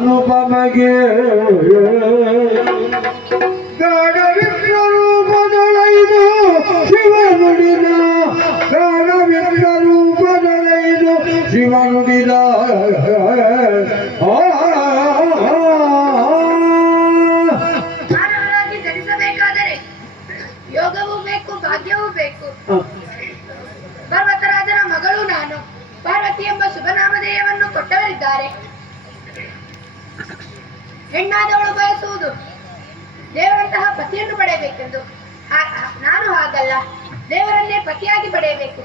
ಅನುಪಮಗೆ ಗಾಢವಿಪ್ರ ರೂಪದೊಳೈದು ಶಿವ ನುಡಿದ ಗಾಢವಿಪ್ರ ರೂಪದೊಳೈದು ಶಿವ ನುಡಿದ ಮಾನವರಾಗಿ ಜನಿಸಬೇಕಾದರೆ ಯೋಗವೂ ಬೇಕು ಭಾಗ್ಯವೂ ಬೇಕು. ಪರ್ವತರಾಜನ ಮಗಳು ನಾನು. ಪಾರ್ವತಿ ಎಂಬ ಶುಭನಾಮಧೇಯವನ್ನು ಕೊಟ್ಟವರಿದ್ದಾರೆ. ಹೆಣ್ಣಾದವಳು ಬಯಸುವುದು ದೇವರಂತಹ ಪತಿಯನ್ನು ಪಡೆಯಬೇಕೆಂದು. ನಾನು ಹಾಗಲ್ಲ, ದೇವರನ್ನೇ ಪತಿಯಾಗಿ ಪಡೆಯಬೇಕು.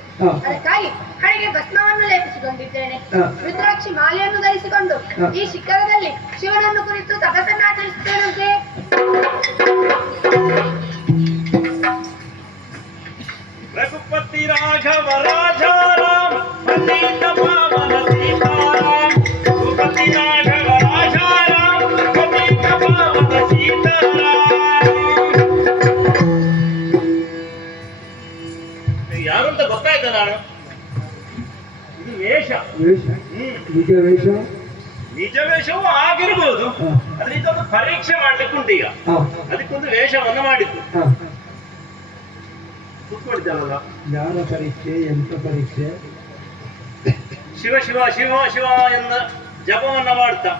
ಅದಕ್ಕಾಗಿ ಹಣೆಗೆ ಭಸ್ಮವನ್ನು ಲೇಪಿಸಿಕೊಂಡಿದ್ದೇನೆ. ರುದ್ರಾಕ್ಷಿ ಮಾಲೆಯನ್ನು ಧರಿಸಿಕೊಂಡು ಈ ಶಿಖರದಲ್ಲಿ ಶಿವನನ್ನು ಕುರಿತು ತಪಸ್ಸನ್ನಾಚರಿಸುತ್ತೇನಂತೆ. ರಘುಪತಿ ರಾಘವ ರಾಜಾರಾಮ ಪತಿತ ಪಾವನ ಸೀತಾರಾಮ. ರಘುಪತಿ ರಾಘವ ರಾಜಾರಾಮ ಪತಿತ ಪಾವನ ಸೀತಾರಾಮ. ಯಾರು ಅಂತ ಗೊತ್ತಾಯ್ತ ನಾನು? ಇದು ವೇಷ. ನಿಜ ವೇಷ ನಿಜ ವೇಷವೂ ಆಗಿರ್ಬೋದು, ಆದ್ರೆ ಇದೊಂದು ಪರೀಕ್ಷೆ ಮಾಡ್ಲಿಕ್ಕೆ ಉಂಟು ಈಗ. ಅದಕ್ಕೊಂದು ವೇಷವನ್ನು ಮಾಡಿದ್ದು. ಕೂತ್ಕೊಳ್ತೇವಲ್ಲ, ಯಾರ ಪರೀಕ್ಷೆ ಎಂತ ಪರೀಕ್ಷೆ? ಶಿವ ಶಿವ ಶಿವ ಶಿವ ಎಂದ ಜಪವನ್ನ ಮಾಡ್ತಾ